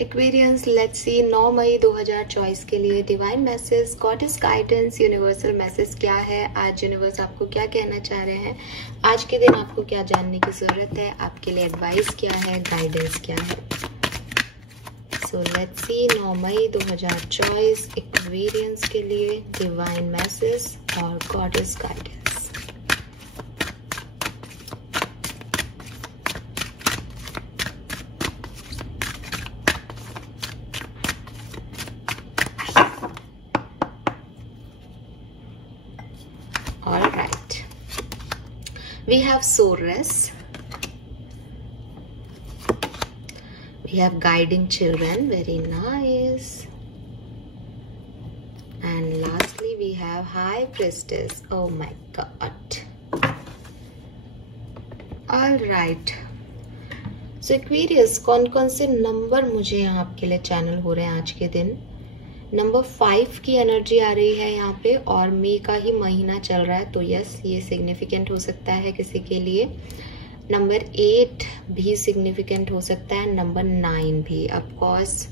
Aquarians, let's see 9 मई 2024 के लिए divine message, goddess guidance, universal message क्या है। आज यूनिवर्स आपको क्या कहना चाह रहे हैं, आज के दिन आपको क्या जानने की जरूरत है, आपके लिए एडवाइस क्या है, गाइडेंस क्या है। So let's see 9 May 2024 Aquarians के लिए डिवाइन मैसेज और goddess guidance. All right, we have Saurus, we have guiding children, very nice, and lastly we have High Priestess. Oh my god. All right, so Aquarius, कौन कौन से number मुझे यहाँ आपके लिए चैनल हो रहे हैं आज के दिन। नंबर 5 की एनर्जी आ रही है यहाँ पे, और मई का ही महीना चल रहा है, तो यस ये सिग्निफिकेंट हो सकता है किसी के लिए। नंबर 8 भी सिग्निफिकेंट हो सकता है, नंबर 9 भी। ऑफ कोर्स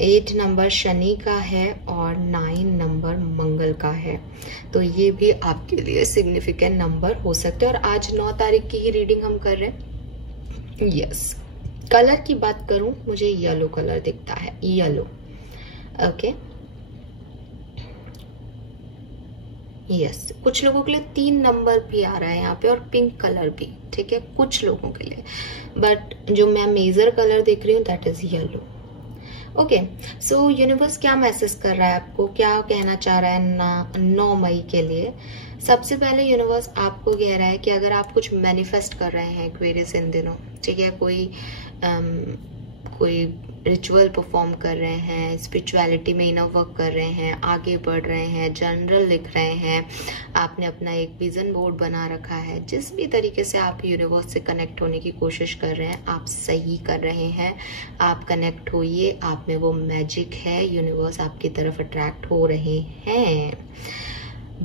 8 नंबर शनि का है और 9 नंबर मंगल का है, तो ये भी आपके लिए सिग्निफिकेंट नंबर हो सकते हैं। और आज 9 तारीख की ही रीडिंग हम कर रहे हैं। यस, कलर की बात करूं, मुझे येलो कलर दिखता है, येलो। ओके, यस, कुछ लोगों के लिए 3 नंबर भी आ रहा है यहाँ पे और पिंक कलर भी, ठीक है, कुछ लोगों के लिए। बट जो मैं मेजर कलर देख रही हूँ that is yellow. Okay, so universe क्या मैसेज कर रहा है आपको, क्या कहना चाह रहा है 9 मई के लिए। सबसे पहले यूनिवर्स आपको कह रहा है कि अगर आप कुछ मैनिफेस्ट कर रहे हैं एक्वेरियस इन दिनों, ठीक है, कोई रिचुअल परफॉर्म कर रहे हैं, स्पिरिचुअलिटी में इनर वर्क कर रहे हैं, आगे बढ़ रहे हैं, जर्नल लिख रहे हैं, आपने अपना एक विजन बोर्ड बना रखा है, जिस भी तरीके से आप यूनिवर्स से कनेक्ट होने की कोशिश कर रहे हैं, आप सही कर रहे हैं। आप कनेक्ट होइए, आप में वो मैजिक है, यूनिवर्स आपकी तरफ अट्रैक्ट हो रहे हैं।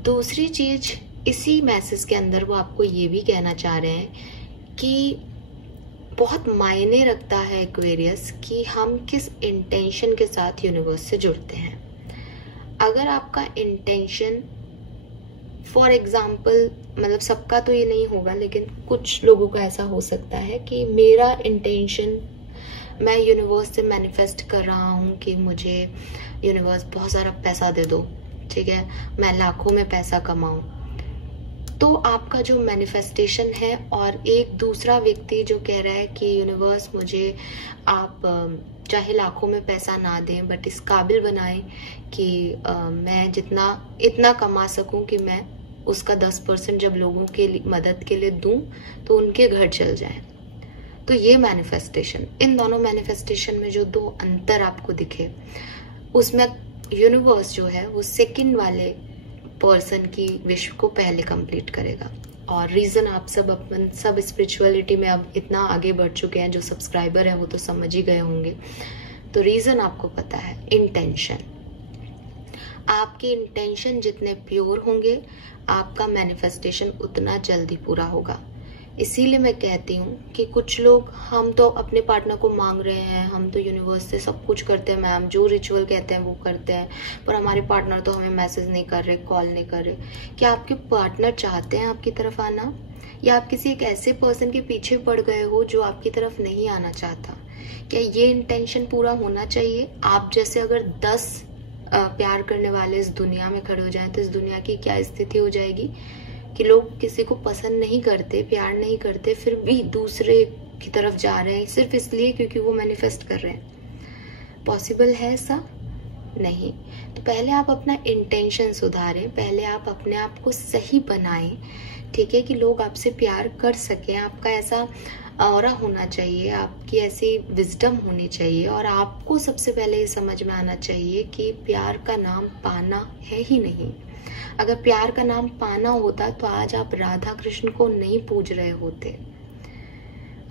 दूसरी चीज, इसी मैसेज के अंदर वो आपको ये भी कहना चाह रहे हैं कि बहुत मायने रखता है एक्वेरियस कि हम किस इंटेंशन के साथ यूनिवर्स से जुड़ते हैं। अगर आपका इंटेंशन, फॉर एग्जाम्पल, मतलब सबका तो ये नहीं होगा, लेकिन कुछ लोगों का ऐसा हो सकता है कि मेरा इंटेंशन, मैं यूनिवर्स से मैनिफेस्ट कर रहा हूँ कि मुझे यूनिवर्स बहुत सारा पैसा दे दो, ठीक है, मैं लाखों में पैसा कमाऊं। तो आपका जो मैनिफेस्टेशन है, और एक दूसरा व्यक्ति जो कह रहा है कि यूनिवर्स मुझे आप चाहे लाखों में पैसा ना दें बट इस काबिल बनाएं कि मैं इतना कमा सकूं कि मैं उसका 10% जब लोगों के मदद के लिए दूं तो उनके घर चल जाए। तो ये मैनिफेस्टेशन, इन दोनों मैनिफेस्टेशन में जो 2 अंतर आपको दिखे, उसमें यूनिवर्स जो है वो सेकंड वाले पर्सन की विश को पहले कंप्लीट करेगा। और रीजन आप सब स्पिरिचुअलिटी में अब इतना आगे बढ़ चुके हैं, जो सब्सक्राइबर है वो तो समझ ही गए होंगे। तो रीजन आपको पता है, इंटेंशन। आपके इंटेंशन जितने प्योर होंगे, आपका मैनिफेस्टेशन उतना जल्दी पूरा होगा। इसीलिए मैं कहती हूँ कि कुछ लोग, हम तो अपने पार्टनर को मांग रहे हैं, हम तो यूनिवर्स से सब कुछ करते हैं मैम, जो रिचुअल कहते हैं वो करते हैं, पर हमारे पार्टनर तो हमें मैसेज नहीं कर रहे, कॉल नहीं कर रहे। क्या आपके पार्टनर चाहते हैं आपकी तरफ आना, या आप किसी एक ऐसे पर्सन के पीछे पड़ गए हो जो आपकी तरफ नहीं आना चाहता? क्या ये इंटेंशन पूरा होना चाहिए? आप जैसे अगर 10 प्यार करने वाले इस दुनिया में खड़े हो जाएं तो इस दुनिया की क्या स्थिति हो जाएगी कि लोग किसी को पसंद नहीं करते, प्यार नहीं करते, फिर भी दूसरे की तरफ जा रहे हैं सिर्फ इसलिए क्योंकि वो मैनिफेस्ट कर रहे हैं। पॉसिबल है ऐसा? नहीं। तो पहले आप अपना इंटेंशन सुधारें, पहले आप अपने आप को सही बनाएं, ठीक है, कि लोग आपसे प्यार कर सकें। आपका ऐसा ऑरा होना चाहिए, आपकी ऐसी विजडम होनी चाहिए, और आपको सबसे पहले ये समझ में आना चाहिए कि प्यार का नाम पाना है ही नहीं। अगर प्यार का नाम पाना होता तो आज आप राधा कृष्ण को नहीं पूज रहे होते।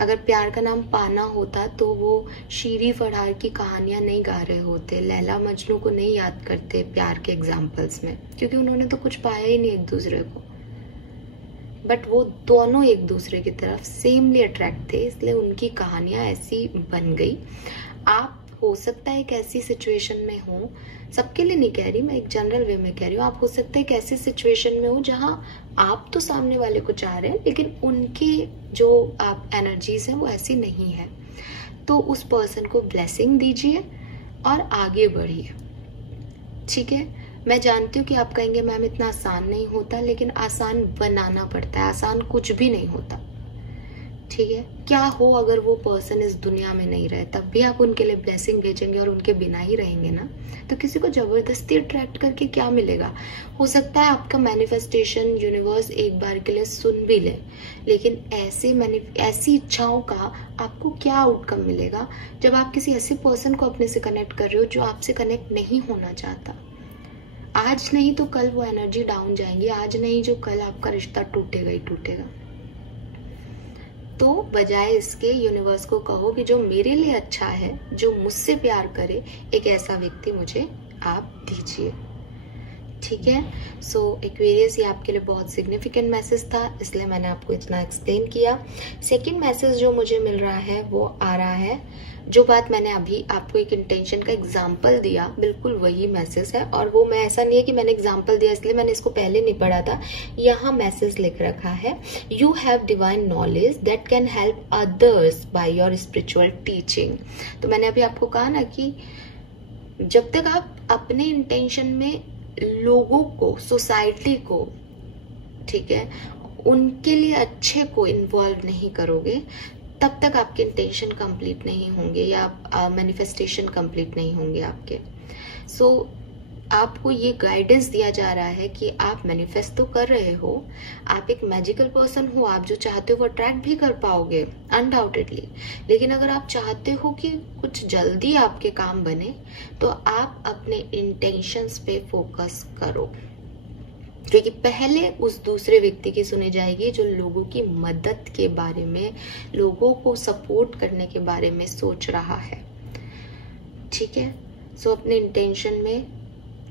अगर प्यार का नाम पाना होता तो वो शीरी फरहार की कहानियां नहीं गा रहे होते, लैला मजनू को नहीं याद करते प्यार के एग्जाम्पल्स में, क्योंकि उन्होंने तो कुछ पाया ही नहीं एक दूसरे को। बट वो दोनों एक दूसरे की तरफ सेमली अट्रैक्ट थे, इसलिए उनकी कहानियां ऐसी बन गई। आप हो सकता है एक ऐसी सिचुएशन में हो, सबके लिए नहीं कह रही मैं, एक जनरल वे में कह रही हूँ, आप हो सकता है एक ऐसी सिचुएशन में हो जहां आप तो सामने वाले को चाह रहे हैं लेकिन उनके जो आप एनर्जीज हैं वो ऐसी नहीं है। तो उस पर्सन को ब्लेसिंग दीजिए और आगे बढ़िए, ठीक है। मैं जानती हूँ कि आप कहेंगे मैम इतना आसान नहीं होता, लेकिन आसान बनाना पड़ता है, आसान कुछ भी नहीं होता, ठीक है। क्या हो अगर वो पर्सन इस दुनिया में नहीं रहे, तब भी आप उनके लिए ब्लेसिंग भेजेंगे और उनके बिना ही रहेंगे ना। तो किसी को जबरदस्ती अट्रैक्ट करके क्या मिलेगा। हो सकता है आपका मैनिफेस्टेशन यूनिवर्स एक बार के लिए सुन भी ले, लेकिन ऐसी इच्छाओं का आपको क्या आउटकम मिलेगा जब आप किसी ऐसे पर्सन को अपने से कनेक्ट कर रहे हो जो आपसे कनेक्ट नहीं होना चाहता। आज नहीं तो कल वो एनर्जी डाउन जाएंगी, आज नहीं जो कल आपका रिश्ता टूटेगा ही टूटेगा। तो बजाय इसके यूनिवर्स को कहो कि जो मेरे लिए अच्छा है, जो मुझसे प्यार करे, एक ऐसा व्यक्ति मुझे आप दीजिए, ठीक है। सो एक्वेरियस, ये आपके लिए बहुत सिग्निफिकेंट मैसेज था, इसलिए मैंने आपको इतना एक्सप्लेन किया। सेकंड मैसेज जो मुझे मिल रहा है वो आ रहा है, जो बात मैंने अभी आपको एक इंटेंशन का एग्जाम्पल दिया, बिल्कुल वही मैसेज है। और वो मैं ऐसा नहीं है कि मैंने एग्जाम्पल दिया इसलिए मैंने इसको पहले नहीं पढ़ा था। यहाँ मैसेज लिख रखा है, you have divine knowledge that can help others by your spiritual teaching. तो मैंने अभी आपको कहा ना कि जब तक आप अपने इंटेंशन में लोगों को, सोसाइटी को, ठीक है, उनके लिए अच्छे को इन्वॉल्व नहीं करोगे, तब तक आपके इंटेंशन कंप्लीट नहीं होंगे या मैनिफेस्टेशन कंप्लीट नहीं होंगे आपके। सो आपको ये गाइडेंस दिया जा रहा है कि आप मैनिफेस्ट तो कर रहे हो, आप एक मैजिकल पर्सन हो, आप जो चाहते हो वो अट्रैक्ट भी कर पाओगे अनडाउटेडली। लेकिन अगर आप चाहते हो कि कुछ जल्दी आपके काम बने, तो आप अपने इंटेंशंस पे फोकस करो, क्योंकि पहले उस दूसरे व्यक्ति की सुनी जाएगी जो लोगों की मदद के बारे में, लोगों को सपोर्ट करने के बारे में सोच रहा है, ठीक है। सो अपने इंटेंशन में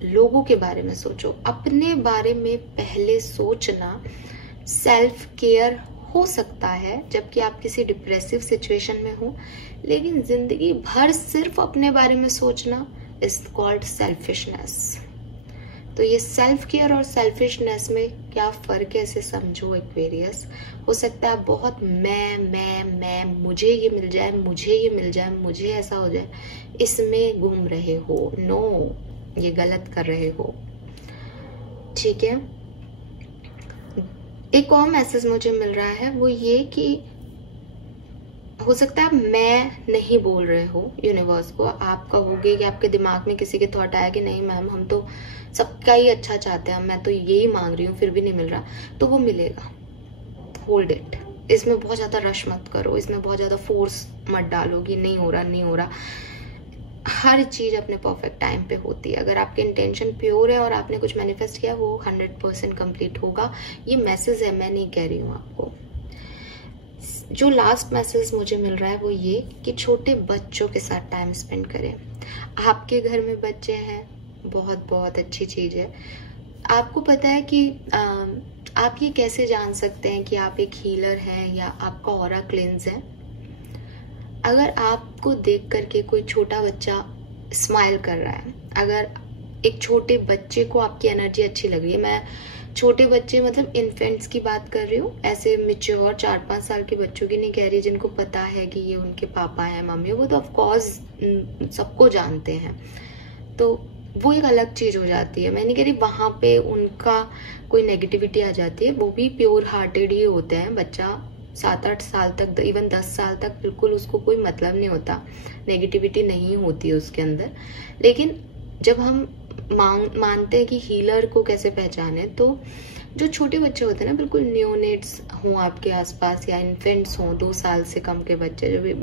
लोगों के बारे में सोचो, अपने बारे में पहले सोचना सेल्फ केयर हो सकता है जबकि आप किसी डिप्रेसिव सिचुएशन में हो, लेकिन जिंदगी भर सिर्फ अपने बारे में सोचना इज कॉल्ड सेल्फिशनेस। तो ये सेल्फ केयर और सेल्फिशनेस में क्या फर्क है, इसे समझो एक्वेरियस। हो सकता है आप बहुत मैं मुझे ये मिल जाए, मुझे ये मिल जाए, मुझे ऐसा हो जाए, इसमें घूम रहे हो। नो, ये गलत कर रहे हो, ठीक है। एक और मैसेज मुझे मिल रहा है, वो ये कि हो सकता है मैं नहीं बोल रहे हो यूनिवर्स को, आप कहोगे कि आपके दिमाग में किसी के थॉट आया कि नहीं मैम हम तो सबका ही अच्छा चाहते हैं, मैं तो यही मांग रही हूँ फिर भी नहीं मिल रहा, तो वो मिलेगा। होल्ड इट, इसमें बहुत ज्यादा रश मत करो, इसमें बहुत ज्यादा फोर्स मत डालो कि नहीं हो रहा नहीं हो रहा। हर चीज अपने परफेक्ट टाइम पे होती है। अगर आपके इंटेंशन प्योर है और आपने कुछ मैनिफेस्ट किया, वो 100% कंप्लीट होगा। ये मैसेज है, मैं नहीं कह रही हूँ आपको। जो लास्ट मैसेज मुझे मिल रहा है वो ये कि छोटे बच्चों के साथ टाइम स्पेंड करें। आपके घर में बच्चे हैं, बहुत बहुत अच्छी चीज है। आपको पता है कि आप ये कैसे जान सकते हैं कि आप एक हीलर हैं या आपका ऑरा क्लेंस है? अगर आपको देख करके कोई छोटा बच्चा स्माइल कर रहा है, अगर एक छोटे बच्चे को आपकी एनर्जी अच्छी लग रही है, मैं छोटे बच्चे मतलब इन्फेंट्स की बात कर रही हूँ, ऐसे मैच्योर 4-5 साल के बच्चों की नहीं कह रही, जिनको पता है कि ये उनके पापा हैं मम्मी, वो तो ऑफकोर्स सबको जानते हैं, तो वो एक अलग चीज हो जाती है। मैं नहीं कह रही वहां पे उनका कोई नेगेटिविटी आ जाती है, वो भी प्योर हार्टेड ही होते हैं। बच्चा 7-8 साल तक, इवन 10 साल तक बिल्कुल उसको कोई मतलब नहीं होता, नेगेटिविटी नहीं होती है उसके अंदर। लेकिन जब हम मानते हैं कि हीलर को कैसे पहचाने, तो जो छोटे बच्चे होते हैं ना, बिल्कुल न्यूनेट्स हों आपके आसपास या इन्फेंट्स हों, 2 साल से कम के बच्चे जो भी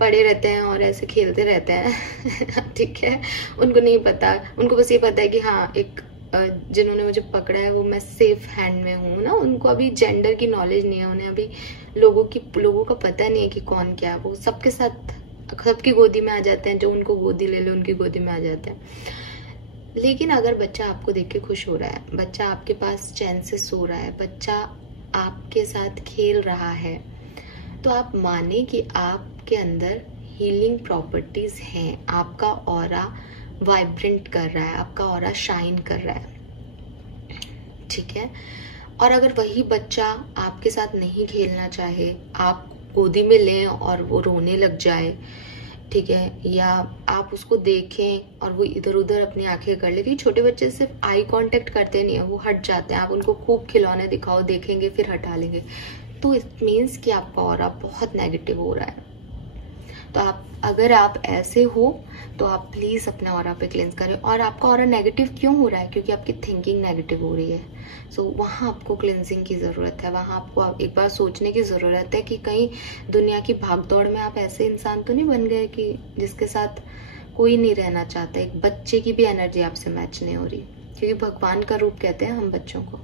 पड़े रहते हैं और ऐसे खेलते रहते हैं ठीक है, उनको नहीं पता, उनको बस ये पता है कि हाँ एक जिन्होंने मुझे पकड़ा है वो मैं सेफ हैंड में हूँ ना। उनको अभी जेंडर की नॉलेज नहीं है, उन्हें अभी लोगों का पता नहीं है कि कौन क्या है। वो सबके साथ सबकी गोदी में आ जाते हैं, जो उनको गोदी ले लो उनकी गोदी में आ जाते हैं। लेकिन अगर बच्चा आपको देख के खुश हो रहा है, बच्चा आपके पास चैन से सो रहा है, बच्चा आपके साथ खेल रहा है, तो आप माने कि आपके अंदर हीलिंग प्रॉपर्टीज हैं, आपका ऑरा वाइब्रेंट कर रहा है, आपका ऑरा शाइन कर रहा है, ठीक है। और अगर वही बच्चा आपके साथ नहीं खेलना चाहे, आप गोदी में लें और वो रोने लग जाए, ठीक है, या आप उसको देखें और वो इधर उधर अपनी आंखें कर ले, क्योंकि छोटे बच्चे सिर्फ आई कांटेक्ट करते नहीं है, वो हट जाते हैं। आप उनको खूब खिलौने दिखाओ, देखेंगे फिर हटा लेंगे, तो इट मीन्स कि आपका ऑरा बहुत नेगेटिव हो रहा है। तो अगर आप ऐसे हो तो आप प्लीज अपने ऑरा पे क्लेंस करें। और आपका ऑरा नेगेटिव क्यों हो रहा है? क्योंकि आपकी थिंकिंग नेगेटिव हो रही है। सो वहाँ आपको क्लेंजिंग की जरूरत है, वहाँ आपको एक बार सोचने की जरूरत है कि कहीं दुनिया की भागदौड़ में आप ऐसे इंसान तो नहीं बन गए कि जिसके साथ कोई नहीं रहना चाहता। एक बच्चे की भी एनर्जी आपसे मैच नहीं हो रही, क्योंकि भगवान का रूप कहते हैं हम बच्चों को।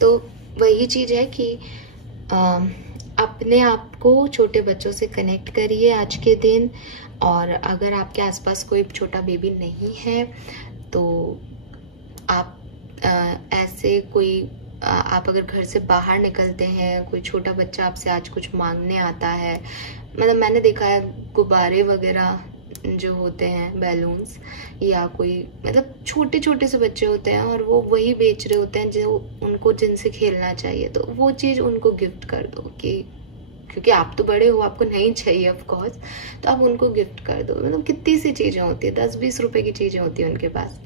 तो वही चीज है कि अपने आप को छोटे बच्चों से कनेक्ट करिए आज के दिन। और अगर आपके आसपास कोई छोटा बेबी नहीं है तो आप ऐसे कोई आप अगर घर से बाहर निकलते हैं, कोई छोटा बच्चा आपसे आज कुछ मांगने आता है, मतलब मैंने देखा है गुब्बारे वगैरह जो होते हैं, बैलून्स, या कोई मतलब छोटे छोटे से बच्चे होते हैं और वो वही बेच रहे होते हैं जो उनको जिनसे खेलना चाहिए, तो वो चीज़ उनको गिफ्ट कर दो कि क्योंकि आप तो बड़े हो, आपको नहीं चाहिए ऑफ कोर्स, तो आप उनको गिफ्ट कर दो। मतलब कितनी सी चीज़ें होती है, 10-20 रुपए की चीज़ें होती है उनके पास,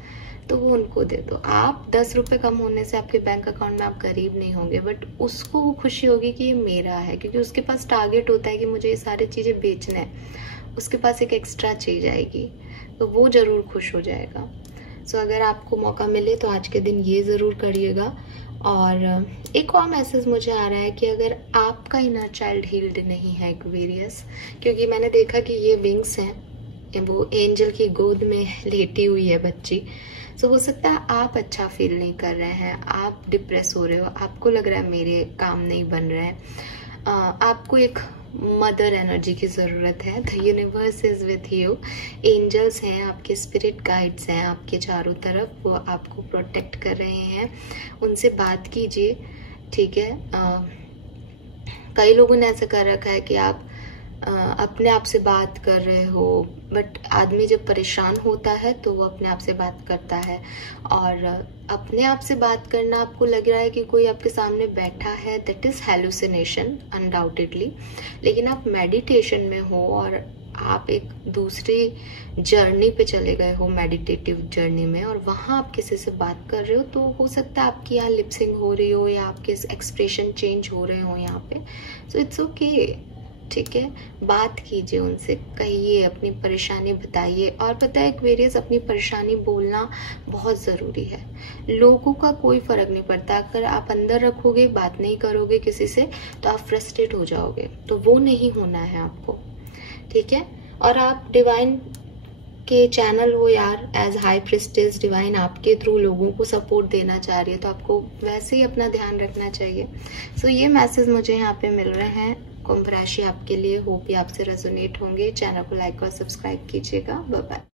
तो वो उनको दे दो। आप 10 रुपए कम होने से आपके बैंक अकाउंट में आप गरीब नहीं होंगे, बट उसको वो खुशी होगी कि ये मेरा है, क्योंकि उसके पास टारगेट होता है कि मुझे ये सारी चीज़ें बेचना है, उसके पास एक एक्स्ट्रा चीज आएगी, तो वो जरूर खुश हो जाएगा। सो अगर आपको मौका मिले तो आज के दिन ये जरूर करिएगा। और एक और मैसेज मुझे आ रहा है कि अगर आपका इनर चाइल्ड हील्ड नहीं है एक्वेरियस, क्योंकि मैंने देखा कि ये विंग्स हैं, वो एंजल की गोद में लेटी हुई है बच्ची, सो हो सकता है आप अच्छा फील नहीं कर रहे हैं, आप डिप्रेस हो रहे हो, आपको लग रहा है मेरे काम नहीं बन रहे हैं, आपको एक मदर एनर्जी की जरूरत है। The universe is with you, angels हैं, आपके स्पिरिट गाइड्स हैं आपके चारों तरफ, वो आपको प्रोटेक्ट कर रहे हैं, उनसे बात कीजिए, ठीक है। कई लोगों ने ऐसा कर रखा है कि आप अपने आप से बात कर रहे हो, बट आदमी जब परेशान होता है तो वो अपने आप से बात करता है, और अपने आप से बात करना आपको लग रहा है कि कोई आपके सामने बैठा है, दैट इज हेलुसिनेशन अनडाउटेडली। लेकिन आप मेडिटेशन में हो और आप एक दूसरी जर्नी पे चले गए हो, मेडिटेटिव जर्नी में, और वहाँ आप किसी से बात कर रहे हो, तो हो सकता है आपकी यहाँ लिपसिंग हो रही हो या आपके एक्सप्रेशन चेंज हो रहे हो यहाँ पे, सो इट्स ओके, ठीक है। बात कीजिए उनसे, कहिए, अपनी परेशानी बताइए। और पता है एक्वेरियस, अपनी परेशानी बोलना बहुत ज़रूरी है, लोगों का कोई फर्क नहीं पड़ता। अगर आप अंदर रखोगे, बात नहीं करोगे किसी से, तो आप फ्रस्ट्रेट हो जाओगे, तो वो नहीं होना है आपको, ठीक है। और आप डिवाइन के चैनल हो यार, एज हाई प्रिस्टेस, डिवाइन आपके थ्रू लोगों को सपोर्ट देना चाह रही है, तो आपको वैसे ही अपना ध्यान रखना चाहिए। सो ये मैसेज मुझे यहाँ पे मिल रहे हैं कुंभ राशि आपके लिए, होप ये आपसे रेजोनेट होंगे। चैनल को लाइक और सब्सक्राइब कीजिएगा। Bye bye.